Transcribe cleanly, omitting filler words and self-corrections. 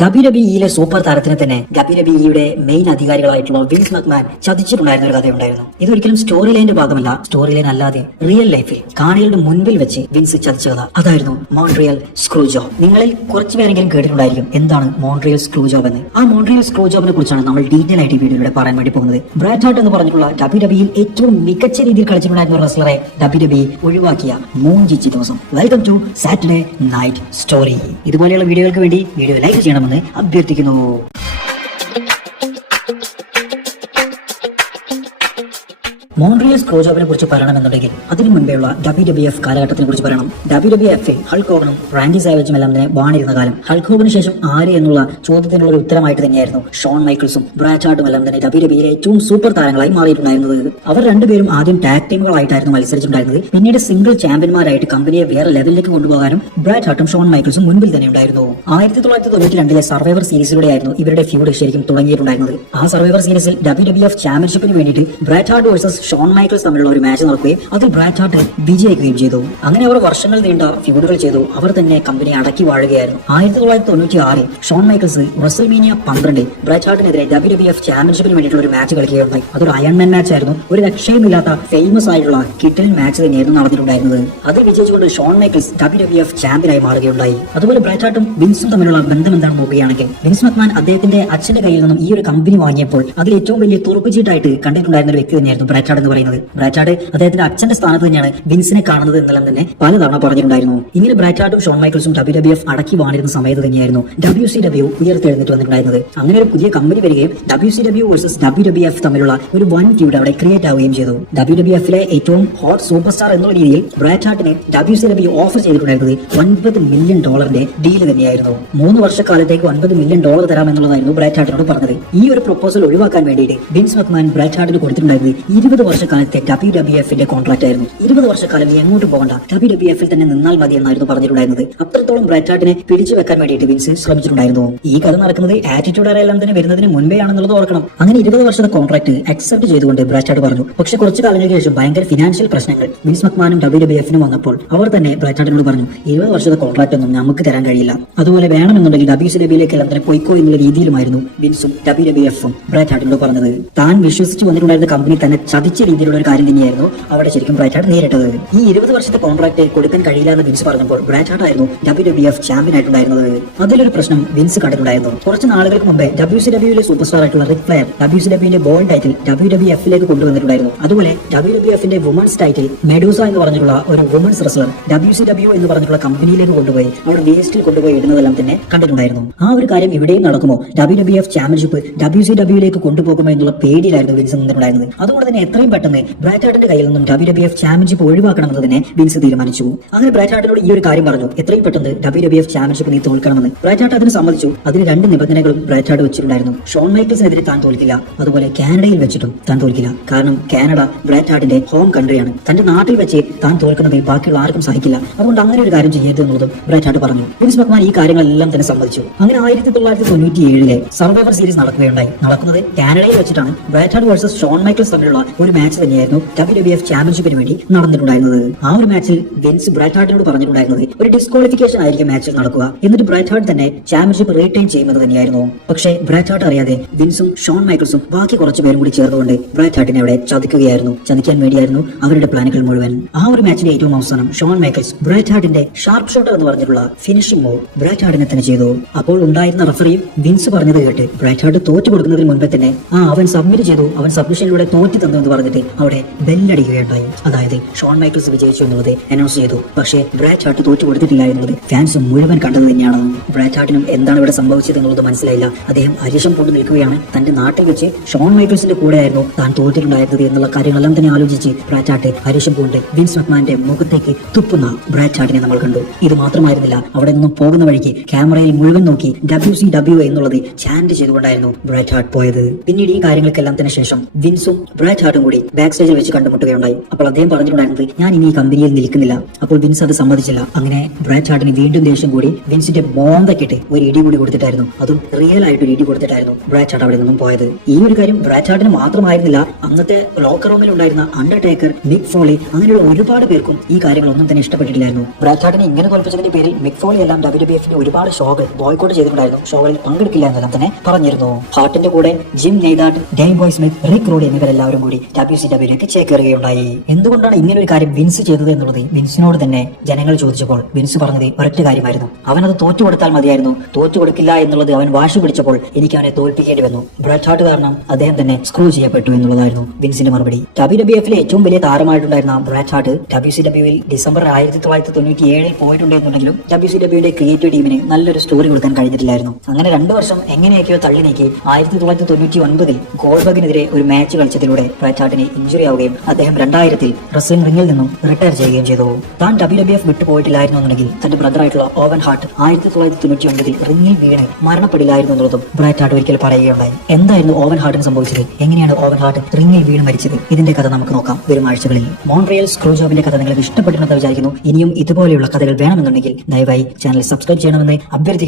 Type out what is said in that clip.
ഡബ്ല്യുഡബ്ല്യുഇയിലെ super താരത്തിനെ തന്നെ ഡബ്ല്യുഡബ്ല്യുഇയുടെ main അധികാരികളായിട്ടുള്ള wins McMahon ചതിച്ചിട്ടുണ്ടായിരുന്ന ഒരു കഥയുണ്ടായിരുന്നു. ഇതൊരിക്കലും സ്റ്റോറി ലൈനിന്റെ ഭാഗമല്ല, സ്റ്റോറി ലൈൻ അല്ലാതെ റിയൽ ലൈഫിൽ കാണികളുടെ മുൻപിൽ വെച്ച് വിൻസ് ചതിച്ച കഥ. അതായിരുന്നു മോൺട്രിയൽ സ്ക്രൂ ജോബ്. നിങ്ങളിൽ കുറച്ച് പേരെങ്കിലും കേട്ടിട്ടുണ്ടായിരിക്കും എന്താണ് മോൺട്രിയൽ സ്ക്രൂ ജോബ് എന്ന്. ആ മോൺട്രിയൽ സ്ക്രൂ ജോബിനെ കുറിച്ചാണ് നമ്മൾ ഡീറ്റെയിൽ ആയിട്ട് ഈ വീഡിയോയിലൂടെ പറയാൻ വേണ്ടി പോകുന്നത്. ബ്രാറ്റ് ഹാർട്ട് എന്ന് പറഞ്ഞിട്ടുള്ള ഡബ്ല്യുഡബ്ല്യുഇയിൽ ഏറ്റവും മികച്ച രീതിയിൽ കളിച്ചിട്ടുണ്ടായിരുന്ന റെസ്ലറെ ഡബ്ല്യുഡബ്ല്യുഇ ഒഴിവാക്കിയ 3 ജിച്ചി ദിവസം. Welcome to Saturday night story. ഇതുപോലെയുള്ള വീഡിയോകൾക്ക് വേണ്ടി വീഡിയോ ലൈക്ക് ചെയ്യണമെന്ന് അഭ്യർത്ഥിക്കുന്നു. മോൺട്രിയൽ സ്ക്രൂ ജോബിനെ കുറിച്ച് പറയണമെന്നുണ്ടെങ്കിൽ അതിനു മുൻപേയുള്ള ഡബ്ല്യുഡബ്ല്യുഎഫ് കാലഘട്ടത്തിനെ കുറിച്ച് പറയണം. ഡബ്ല്യുഡബ്ല്യുഎഫിൽ ഹൾക്ക് ഹോഗനും റാൻഡി സാവേജും എല്ലാം തന്നെ വാണിരുന്ന കാലം. ഹൾക്ക് ഹോഗന് ശേഷം ആര് എന്നുള്ള ചോദ്യത്തിനുള്ള ഒരു ഉത്തരമായിട്ട് തന്നെയായിരുന്നു ഷോൺ മൈക്കിൾസും ബ്രാറ്റ് ഹാർട്ടും എല്ലാം തന്നെ ഡബ്ല്യുഡബ്ല്യുഇയിലെ ഏറ്റവും സൂപ്പർ താരങ്ങളായി മാറിയിട്ടുണ്ടായിരുന്നത്. അവർ രണ്ടുപേരും ആദ്യം ടാഗ് ടീമുകളായിട്ടായിരുന്നു മത്സരിച്ചിട്ടുണ്ടായിരുന്നത്. പിന്നീട് സിംഗിൾ ചാമ്പ്യന്മാരായിട്ട് കമ്പനിയെ വേറെ ലെവലിലേക്ക് കൊണ്ടുപോകാനും ബ്രാറ്റ് ഹാർട്ടും ഷോൺ മൈക്കിൾസും മുൻപിൽ തന്നെ ഉണ്ടായിരുന്നു. 1992 സർവൈവർ സീരീസിലൂടെയായിരുന്നു ഇവരുടെ ഫ്യൂഡ് ശരിക്കും തുടങ്ങിയിട്ടുണ്ടായിരുന്നത്. ആ സർവൈവർ സീരീസിൽ ഡബ്ല്യുഡബ്ല്യുഎഫ് ചാമ്പ്യൻഷിപ്പിന് വേണ്ടിയിട്ട് Bratt heart versus Sean Michael's തമ്മിലുള്ള ഒരു മാച്ച് നടക്കുകയും അതിൽ ബ്രാറ്റ് ഹാർട്ട് വിജയിക്കുകയും ചെയ്തു. അങ്ങനെ അവർ വർഷങ്ങൾ നീണ്ട ഫ്യൂഡുകൾ ചെയ്തു. അവർ തന്നെ കമ്പനി അടക്കി വാഴുകയായിരുന്നു. 1996 ഷോൺ മൈക്കിൾസ് റെസൽമേനിയ 12 ബ്രാറ്റ് ഹാർട്ടിനെതിരെ ഡബ്ല്യുഡബ്ല്യുഎഫ് ചാമ്പ്യൻഷിപ്പിന് വേണ്ടിയിട്ടുള്ള ഒരു മാച്ച് കളിക്കുകയുണ്ടായി. അതൊരു അയൺമാൻ മാച്ച് ആയിരുന്നു. ഒരു രക്ഷയുമില്ലാത്ത ഫേമസ് ആയിട്ടുള്ള കിട്ടൽ മാച്ച് തന്നെയായിരുന്നു നടന്നിട്ടുണ്ടായിരുന്നത്. അതിൽ വിജയിച്ചുകൊണ്ട് ഷോൺ മൈക്കിൾസ് ഡബ്ല്യുഡബ്ല്യുഎഫ് ചാമ്പ്യനായി മാറുകയുണ്ടായി. അതുപോലെ ബ്രാറ്റ് ഹാർട്ടും വിൻസും തമ്മിലുള്ള ബന്ധം എന്താണെന്ന് നോക്കുകയാണെങ്കിൽ വിൻസ് മക്മാൻ അദ്ദേഹത്തിന്റെ അച്ഛന്റെ കയ്യിൽ നിന്നും ഈ ഒരു കമ്പനി വാങ്ങിയപ്പോൾ അതിൽ ഏറ്റവും വലിയ തുറപ്പുചീട്ടായിട്ട് കണ്ടിട്ടുണ്ടായിരുന്ന ഒരു വ്യക്തി തന്നെയായിരുന്നു ബ്രാറ്റ് ഹാർട്ട് എന്ന് പറയുന്നത്. ബ്രാറ്റ് ഹാർട്ട് അദ്ദേഹത്തിന്റെ അച്ഛന്റെ സ്ഥാനത്ത് തന്നെയാണ് വിൻസിനെ കാണുന്നത് എന്നെല്ലാം തന്നെ പലതവണ പറഞ്ഞിട്ടുണ്ടായിരുന്നു. ഇങ്ങനെ ബ്രാറ്റ് ഹാർട്ടും ഷോൺ മൈക്കിൾസും ഡബ്ല്യുഡബ്ല്യുഎഫ് അടക്കി വാണിരുന്ന സമയത്ത് തന്നെയായിരുന്നു WCW ഉയർത്തെഴുന്നിട്ട് വന്നിട്ടുണ്ടായിരുന്നത്. അങ്ങനെ ഒരു പുതിയ കമ്പനി വരികയും WCW വേഴ്സസ് WWF തമ്മിലുള്ള ഒരു വൻ ഫ്യൂഡ് അവിടെ ക്രിയേറ്റ് ആവുകയും ചെയ്തു. WWFിലെ ഏറ്റവും ഹോട്ട് സൂപ്പർ സ്റ്റാർ എന്നുള്ള രീതിയിൽ ബ്രാറ്റ് ഹാർട്ടിന് WCW ഓഫർ ചെയ്തിട്ടുണ്ടായിരുന്നത് $9 മില്യൺ ഡീൽ തന്നെയായിരുന്നു. 3 വർഷക്കാലത്തേക്ക് $9 മില്യൺ തരാമെന്നുള്ളതായിരുന്നു ബ്രാറ്റ് ഹാർട്ടിനോട് പറഞ്ഞത്. ഈ ഒരു പ്രൊപ്പോസൽ ഒഴിവാക്കാൻ വേണ്ടിയിട്ട് വിൻസ് മക്മാൻ ബ്രാറ്റ് ഹാർട്ടിന് കൊടുത്തിട്ടുണ്ടായിരുന്നത് 20 വർഷക്കാലത്തെ WWFിന്റെ കോൺട്രാക്ട് ആയിരുന്നു. 20 വർഷക്കാലം എങ്ങോട്ട് പോകണ്ട, WWFിൽ തന്നെ നിന്നാൽ മതി എന്നായിരുന്നു പറഞ്ഞിട്ടുണ്ടായിരുന്നത്. അത്രത്തോളം ബ്രാറ്റ് ഹാർട്ടിനെ പിടിച്ചു വെക്കാൻ വേണ്ടിയിട്ട് വിൻസ് ശ്രമിച്ചിട്ടുണ്ടായിരുന്നു. ഈ കഥ നടക്കുന്നത് ആറ്റിറ്റ്യൂഡ് എല്ലാം തന്നെ വരുന്നതിന് മുൻപേ ആണെന്നുള്ളത് ഓർക്കണം. അങ്ങനെ 20 വർഷത്തെ കോൺട്രാക്ട് അക്സെപ്റ്റ് ചെയ്തുകൊണ്ട് ബ്രാറ്റ് ഹാർട്ട് പറഞ്ഞു. പക്ഷെ കുറച്ച് കാലങ്ങൾക്ക് ശേഷം ഭയങ്കര ഫിനാൻഷ്യൽ പ്രശ്നങ്ങൾ വിൻസ് മക്മാനും WWFിനും വന്നപ്പോൾ അവർ തന്നെ ബ്രാറ്റ് ഹാർട്ടിനോട് പറഞ്ഞു, 20 വർഷത്തെ കോൺട്രാക്ട് ഒന്നും നമുക്ക് തരാൻ കഴിയില്ല, അതുപോലെ വേണമെന്നുണ്ടെങ്കിൽ WCWയിലേക്ക് എല്ലാം തന്നെ പോയിക്കോ എന്നുള്ള രീതിയിലുമായിരുന്നു വിൻസും WWFും ബ്രാറ്റ് ഹാർട്ടിനോട് പറഞ്ഞത്. താൻ വിശ്വസിച്ച് വന്നിട്ടുണ്ടായിരുന്ന കമ്പനി തന്നെ ചതിച്ച രീതിയിലുള്ള ഒരു കാര്യം തന്നെയായിരുന്നു അവിടെ ശരിക്കും ബ്രാറ്റ് ഹാർട്ട് നേരിട്ടത്. ഈ 20 വർഷത്തെ കോൺട്രാക്ട് കൊടുക്കാൻ കഴിയില്ല എന്ന് വിൻസ് പറഞ്ഞപ്പോൾ ബ്രാറ്റ് ഹാർട്ട് ആയിരുന്നു WWF ചാമ്പ്യൻ ആയിട്ടുണ്ടായിരുന്നത്. അതിലൊരു പ്രശ്നം വിൻസ് കണ്ടിട്ടുണ്ടായിരുന്നു. കുറച്ച് നാളുകൾക്ക് മുമ്പേ WCWയിലെ സൂപ്പർ സ്റ്റാർ ആയിട്ടുള്ള റിക് ഫ്ലെയർ WCWന്റെ ബോൾഡ് ടൈറ്റിൽ WWFിലേക്ക് കൊണ്ടുവന്നിട്ടുണ്ടായിരുന്നു. അതുപോലെ WWFിന്റെ വുമൻസ് ടൈറ്റിൽ മെഡൂസ എന്ന് പറഞ്ഞിട്ടുള്ള ഒരു വുമൻസ് റെസ്ലർ WCW എന്ന് പറഞ്ഞിട്ടുള്ള കമ്പനിയിലേക്ക് കൊണ്ടുപോയി അവിടെ വേസ്റ്റിൽ കൊണ്ടുപോയി ഇടുന്നതെല്ലാം തന്നെ കണ്ടിട്ടുണ്ടായിരുന്നു. ആ ഒരു കാര്യം ഇവിടെയും നടക്കുമോ, WWF ചാമ്പ്യൻഷിപ്പ് WCWയിലേക്ക് കൊണ്ടുപോകുമോ എന്നുള്ള പേടിയിലായിരുന്നു വിൻസ് നിന്നിട്ടുണ്ടായിരുന്നത്. അതുകൊണ്ട് തന്നെ എത്രയും പെട്ടെന്ന് ബ്രാറ്റ് ഹാർട്ടിന്റെ കയ്യിൽ നിന്നും WWF ചാമ്പ്യൻഷിപ്പ് ഒഴിവാക്കണമെന്ന് തന്നെ വിൻസ് തീരുമാനിച്ചു. അങ്ങനെ ബ്രാറ്റ് ഹാർട്ടിനോട് ഈ ഒരു കാര്യം പറഞ്ഞു, എത്രയും പെട്ടെന്ന് WWF ചാമ്പ്യൻഷിപ്പ് നീ തോൽക്കണമെന്ന്. ബ്രാറ്റ് ഹാർട്ട് അതിന് സമ്മതിച്ചു. അതിന് 2 നിബന്ധനകളും ബ്രാറ്റ് ഹാർട്ട് വെച്ചിട്ടുണ്ടായിരുന്നു. ഷോൺ മൈക്കിൾസിനെതിരെ താൻ തോൽക്കില്ല, അതുപോലെ കാനഡയിൽ വെച്ചിട്ടും താൻ തോൽക്കില്ല. കാരണം കാനഡ ബ്രാറ്റ് ഹാർട്ടിന്റെ ഹോം കൺട്രിയാണ്. തന്റെ നാട്ടിൽ വെച്ച് താൻ തോൽക്കുന്നത് ബാക്കിയുള്ള ആർക്കും സഹിക്കില്ല. അതുകൊണ്ട് അങ്ങനെ ഒരു കാര്യം ചെയ്യരുത് എന്നുള്ളതും ബ്രാറ്റ് ഹാർട്ട് പറഞ്ഞു. വിൻസ് മക്മാൻ ഈ കാര്യങ്ങളെല്ലാം തന്നെ സമ്മതിച്ചു. അങ്ങനെ 1997 സർവൈവർ സീരീസ് നടക്കുകയുണ്ടായി. നടക്കുന്നത് കാനഡയിൽ വെച്ചിട്ടാണ്. Bratt heart versus Sean Michael's തമ്മിലുള്ള ഒരു മാച്ച് തന്നെയായിരുന്നു WWF ചാമ്പ്യൻഷിപ്പിന് വേണ്ടി നടന്നിട്ടുണ്ടായിരുന്നത്. ആ ഒരു മാച്ചിൽ വിൻസ് ബ്രാറ്റ് ഹാർട്ടിനോട് പറഞ്ഞിട്ടുണ്ടായിരുന്നത് ഒരു ഡിസ്ക്വാളിഫിക്കേഷൻ ആയിരിക്കും മാച്ചിൽ നടക്കുക, എന്നിട്ട് ബ്രാറ്റ് ഹാർട്ട് തന്നെ ചാമ്പ്യൻഷിപ്പ് റീറ്റെയിൻ ചെയ്യുന്നത് തന്നെയായിരുന്നു. പക്ഷേ ബ്രാറ്റ് ഹാർട്ട് അറിയാതെ വിൻസും ഷോൺ മൈക്കിൾസും ബാക്കി കുറച്ച് പേരും കൂടി ചേർന്നുകൊണ്ട് ബ്രാറ്റ് ഹാർട്ടിനെ അവിടെ ചതിക്കുകയായിരുന്നു. ചതിക്കാൻ വേണ്ടിയായിരുന്നു അവരുടെ പ്ലാനുകൾ മുഴുവൻ. ആ ഒരു മാച്ചിന്റെ ഏറ്റവും അവസാനം ഷോൺ മൈക്കിൾസ് ബ്രാറ്റ് ഹാർട്ടിന്റെ ഷാർപ്പ് ഷോട്ടർ എന്ന് പറഞ്ഞിട്ടുള്ള ഫിനിഷിംഗ് മൂവ് ബ്രാറ്റ് ഹാർട്ടിനെ തന്നെ ചെയ്തു. അപ്പോൾ ഉണ്ടായിരുന്ന റഫറിയും വിൻസ് പറഞ്ഞത് കേട്ട് ബ്രാറ്റ് ഹാർട്ട് തോറ്റു കൊടുക്കുന്നതിന് മുൻപേ തന്നെ അവൻ സബ്മിറ്റ് ചെയ്തു, അവൻ സബ്മിഷനിലൂടെ തോറ്റു തന്നു എന്ന് പറഞ്ഞിട്ട് അവിടെ ബെല്ലടിക്കുകയുണ്ടായി. അതായത് ഷോൺ മൈക്കിൾസ് വിജയിച്ചു എന്നുള്ളത് അനൗൺസ് ചെയ്തു. പക്ഷേ ബ്രാറ്റ് ഹാർട്ട് തോറ്റു കൊടുത്തിട്ടില്ല എന്നുള്ളത് ഫാൻസ് മുഴുവൻ കണ്ടത് തന്നെയാണ്. ബ്രാറ്റ് ഹാർട്ടിനും എന്താണ് ഇവിടെ സംഭവിച്ചത് എന്നുള്ളത് മനസ്സിലായില്ല. അദ്ദേഹം അരിശം കൊണ്ട് നിൽക്കുകയാണ്. തന്റെ നാട്ടിൽ വെച്ച് ഷോൺ മൈക്കിൾസിന്റെ കൂടെയായിരുന്നു താൻ തോറ്റിട്ടുണ്ടായിരുന്നത് എന്നുള്ള കാര്യങ്ങളെല്ലാം തന്നെ ആലോചിച്ച് ബ്രാറ്റ് ഹാർട്ട് അരിശം കൊണ്ട് വിൻസ് മക്മാന്റെ മുഖത്തേക്ക് തുപ്പുന്ന ബ്രാറ്റ് ഹാർട്ടിനെ നമ്മൾ കണ്ടു. ഇത് മാത്രമായിരുന്നില്ല, അവിടെ നിന്നും പോകുന്ന വഴിക്ക് ക്യാമറയിൽ മുഴുവൻ നോക്കി WCW എന്നുള്ളത് ചാൻഡ് ചെയ്തുകൊണ്ടായിരുന്നു ബ്രാറ്റ് ഹാർട്ട് പോയത്. പിന്നീട് ഈ കാര്യങ്ങൾക്കെല്ലാം തന്നെ ശേഷം വിൻസും ബ്രാറ്റ് ഹാർട്ടും കൂടി ബാക്ക് സ്റ്റേജിൽ വെച്ച് കണ്ടുമുട്ടുകയുണ്ടായി. അപ്പോൾ അദ്ദേഹം പറഞ്ഞിട്ടുണ്ടായിരുന്നത് ഞാൻ ഇനി ഈ കമ്പനിയിൽ നിൽക്കുന്നില്ല. അപ്പോൾ വിൻസ് അത് സമ്മതിച്ചില്ല. അങ്ങനെ ബ്രാഡ് ഹാർട്ടിന് വീണ്ടും ദേഷ്യം കൂടി വിൻസിന്റെ ബോംബക്കിട്ട് ഒരു ഇടി കൂടി കൊടുത്തിട്ടായിരുന്നു, അതും റിയൽ ആയിട്ട് ഒരു ഇടി കൊടുത്തിട്ടായിരുന്നു ബ്രാഡ് ഹാർട്ട് അവിടെ നിന്നും പോയത്. ഈ ഒരു കാര്യം ബ്രാഡ് ഹാർട്ടിന് മാത്രമായിരുന്നില്ല, അന്നത്തെ ലോക്കർ റൂമിൽ ഉണ്ടായിരുന്ന അണ്ടർടേക്കർ, മിക് ഫോളി, അങ്ങനെയുള്ള ഒരുപാട് പേർക്കും ഈ കാര്യങ്ങളൊന്നും തന്നെ ഇഷ്ടപ്പെട്ടിട്ടില്ലായിരുന്നു. ബ്രാഡ് ഹാർട്ടിനെ ഇങ്ങനെ തോൽപ്പിച്ചതിന്റെ പേരിൽ മിക് ഫോളി എല്ലാം WWFന്റെ ഒരുപാട് ഷോകൾ ബോയ്ക്കോട്ട് ചെയ്തിട്ടുണ്ടായിരുന്നു. ഷോകളിൽ പങ്കെടുക്കില്ല എന്നെല്ലാം തന്നെ പറഞ്ഞിരുന്നു. ഹാർട്ടിന്റെ കൂടെ Jim Neidhart, Davey Boy Smith, Rick Rude എന്നിവരെല്ലാവരും കൂടി WCWയിലേക്ക് ചേക്കേറുകയുണ്ടായി. എന്തുകൊണ്ടാണ് ഇങ്ങനെ ഒരു കാര്യം വിൻസ് ചെയ്തത് എന്നുള്ളത് വിൻസിനോട് തന്നെ ജനങ്ങൾ ചോദിച്ചപ്പോൾ വിൻസ് പറഞ്ഞത് ഒരൊറ്റ കാര്യമായിരുന്നു, അവനത് തോറ്റു കൊടുത്താൽ മതിയായിരുന്നു. തോറ്റു കൊടുക്കില്ല എന്നുള്ളത് അവൻ വാശി പിടിച്ചപ്പോൾ എനിക്ക് അവനെ തോൽപ്പിക്കേണ്ടി വന്നു. ബ്രാഡ് ഹാർട്ട് കാരണം അദ്ദേഹം തന്നെ സ്ക്രൂ ചെയ്യപ്പെട്ടു എന്നുള്ളതായിരുന്നു വിൻസിന്റെ മറുപടി. WWFിലെ ഏറ്റവും വലിയ താരമായിട്ടുണ്ടായിരുന്ന ബ്രാഡ് ഹാർട്ട് WCWയിൽ ഡിസംബർ 1997 പോയിട്ടുണ്ടെന്നുണ്ടെങ്കിലും WCWയുടെ ക്രിയേറ്റീവ് ടീമിന് നല്ലൊരു സ്റ്റോറി കൊടുക്കാൻ കഴിഞ്ഞിട്ടില്ലായിരുന്നു. അങ്ങനെ 2 വർഷം എങ്ങനെയൊക്കെയോ തള്ളി നീക്കി 1999 ഗോൾബർഗിനെതിരെ ഒരു മാച്ച് കളിച്ചതിലൂടെ ബ്രാഡ് ഹാർട്ടിന് ഇഞ്ചുറി ആവുകയും അദ്ദേഹം 2000 റെസ്ലിംഗ് റിംഗിൽ നിന്നും റിട്ടയർ ചെയ്യുകയും ചെയ്തു. താൻ WWF വിട്ടു പോയിട്ടില്ലായിരുന്നുണ്ടെങ്കിൽ തന്റെ ബ്രദറായിട്ടുള്ള ഓവൻ ഹാർട്ട് 1999 റിംഗിൽ വീണ് മരണപ്പെടില്ലായിരുന്നു എന്നുള്ളതും ബ്രാഡ് ഹാർട്ട് ഒരിക്കൽ പറയുകയുണ്ടായി. എന്തായിരുന്നു ഓവൻ ഹാർട്ടിന് സംഭവിച്ചത്? എങ്ങനെയാണ് ഓവൻ ഹാർട്ട് റിംഗിൽ വീണ് മരിച്ചത്? ഇതിന്റെ കഥ നമുക്ക് നോക്കാം വരും ആഴ്ചകളിൽ. മോൺട്രിയൽ സ്ക്രൂ ജോബിന്റെ കഥ നിങ്ങൾക്ക് ഇഷ്ടപ്പെട്ടിട്ടുണ്ടെന്ന് വിചാരിക്കുന്നു. ഇനിയും ഇതുപോലെയുള്ള കഥകൾ വേണമെന്നുണ്ടെങ്കിൽ ദയവായി ചാനൽ സബ്സ്ക്രൈബ് ചെയ്യണമെന്ന് അഭ്യർത്ഥിക്കുന്നു.